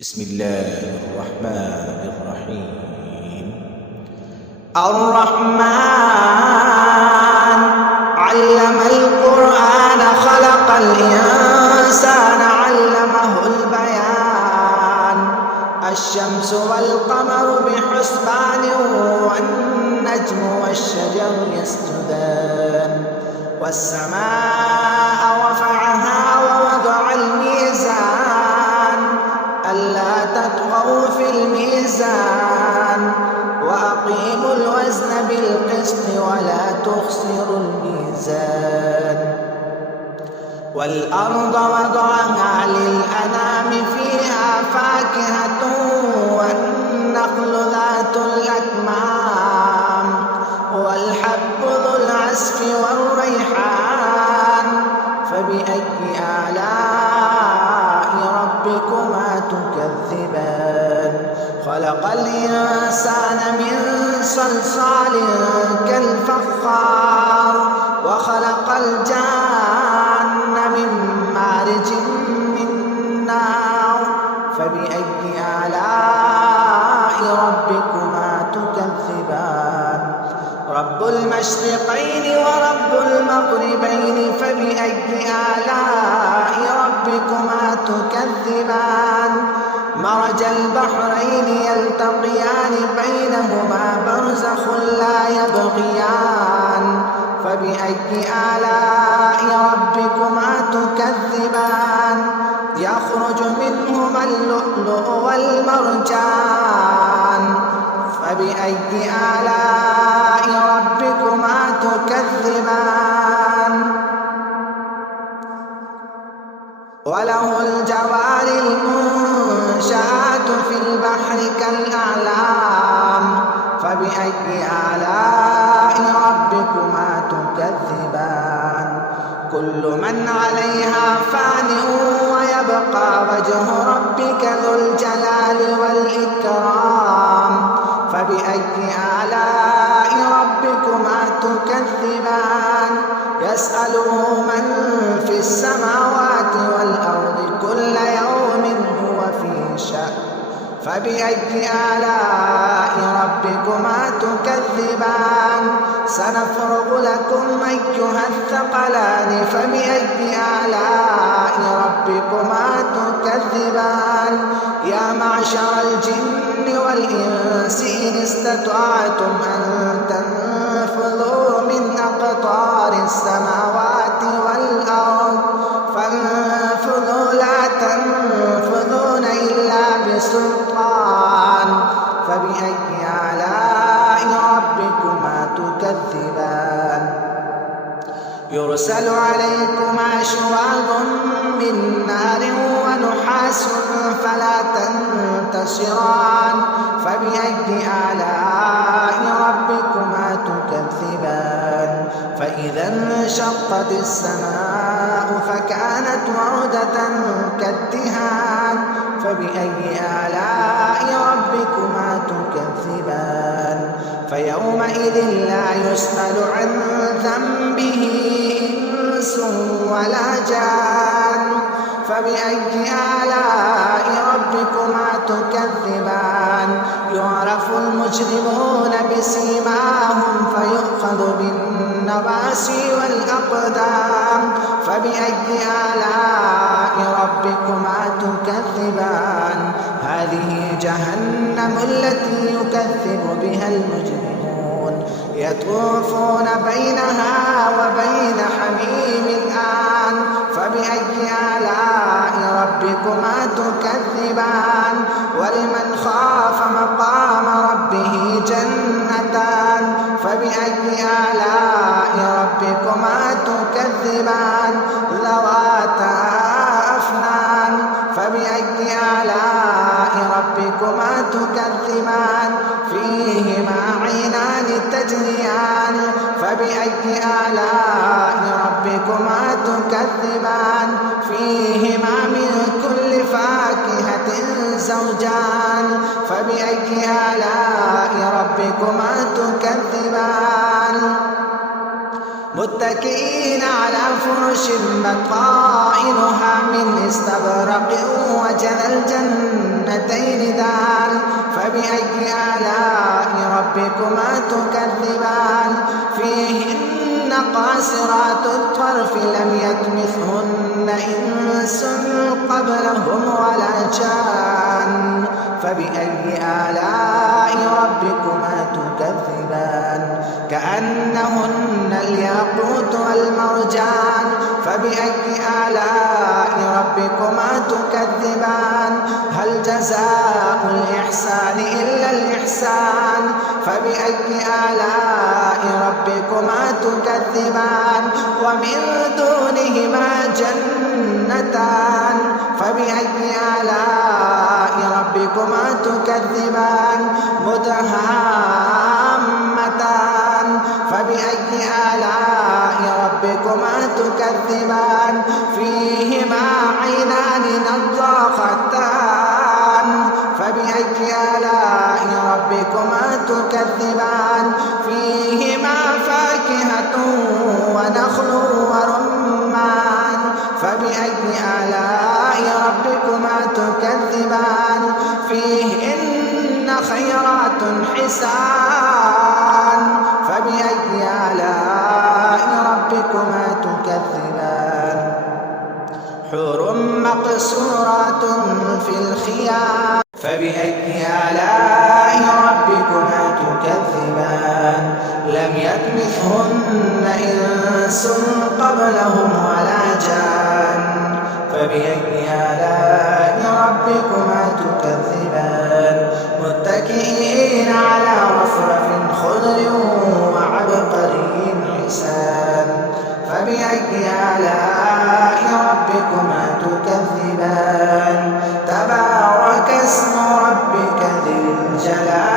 بسم الله الرحمن الرحيم. الرحمن علم القرآن خلق الإنسان علمه البيان. الشمس والقمر بحسبان والنجم والشجر يسجدان. والسماء رفعها ووضع الميزان ألا تطغوا في الميزان وأقيموا الوزن بالقسط ولا تخسروا الميزان. والأرض وضعها للأنام فيها فاكهة والنخل ذات الأكمام والحب ذو العصف والريحان. فبأي آلاء ربكما تكذبان؟ خلق الإنسان من صلصال كالفخار وخلق الجان من مارج من نار. فبأي آلاء ربكما تكذبان؟ رب المشرقين ورب المغربين. فبأي آلاء ربكما تكذبان؟ مرج البحرين يلتقيان بينهما برزخ لا يبغيان. فبأي آلاء ربكما تكذبان؟ يخرج منهما اللؤلؤ والمرجان. فبأي آلاء ربكما تكذبان؟ وله الجوار المنشآت في البحر كالأعلام. فبأي آلاء ربكما تكذبان؟ كل من عليها فان ويبقى وجه ربك ذو الجلال والإكرام. فبأي آلاء ربكما تكذبان؟ يسأله من في السماوات والأرض كل يوم هو في شأن. فبأي آلاء ربكما تكذبان؟ سنفرغ لكم أيها الثقلان. فبأي آلاء ربكما تكذبان؟ يا معشر الجن والإنس إن استطعتم أن تنفذوا من أقطار السماوات والأرض فانفذوا لا تنفذون إلا بسلطان. فبأي آلاء ربكما تكذبان؟ يرسل عليكما شواظ من نار ونحاس فلا تنتصران. فبأي آلاء ربكما تكذبان؟ فإذا انشقت السماء فكانت وردة كالدهان. فبأي آلاء ربكما تكذبان؟ فيومئذ لا يسأل عن ذنبه إنس ولا جان. فبأي آلاء ربكما تكذبان؟ يعرف المجرمون بسيماهم فيؤخذ بالنواصي والأقدام. فبأي آلاء ربكما تكذبان؟ هذه جهنم التي يكذب بها المجرمون يطوفون بينها وبين حميم آن. فبأي آلاء ربكما تكذبان؟ ولمن خاف مقام ربه جنتان. فبأي آلاء ربكما تكذبان؟ ذواتا أفنان. فبأي آلاء ربكما تكذبان؟ فيهما عينان تجريان. فبأي آلاء ربكما تكذبان؟ فيهما من كل فاكهة زوجان. فبأي آلاء ربكما تكذبان؟ متكئين على فرش بطائنها من استبرق وجنى الجنتين جنتين دان فبأي آلاء ربكما تكذبان فيهن قاصرات الطرف لم يطمثهن إنس قبلهم ولا جان فبأي آلاء ربكما تكذبان كأنهن الياقوت والمرجان فبأي آلاء ربكما تكذبان هل جزاء الإحسان إلا الإحسان فبأي آلاء ربكما تكذبان ومن دونهما جنتان فبأي آلاء ربكما تكذبان مدهامتان فبأي آلاء ربكما تكذبان فيهما عينان نضاختان فبأي آلاء ربكما تكذبان فيهما فاكهة ونخل ورمان فبأي آلاء ربكما تكذبان فيهن خيرات حسان فبأي آلاء ربكما تكذبان حور مقصورات في الخيام فبأي آلاء ربكما تكذبان لم يطمثهن إنس قبلهم ولا جان فبأي آلاء ربكما تكذبان متكئين على رفرف خضر وعبقري حسان فبأي آلاء ربكما تكذبان تبارك اسم ربك ذي الجلال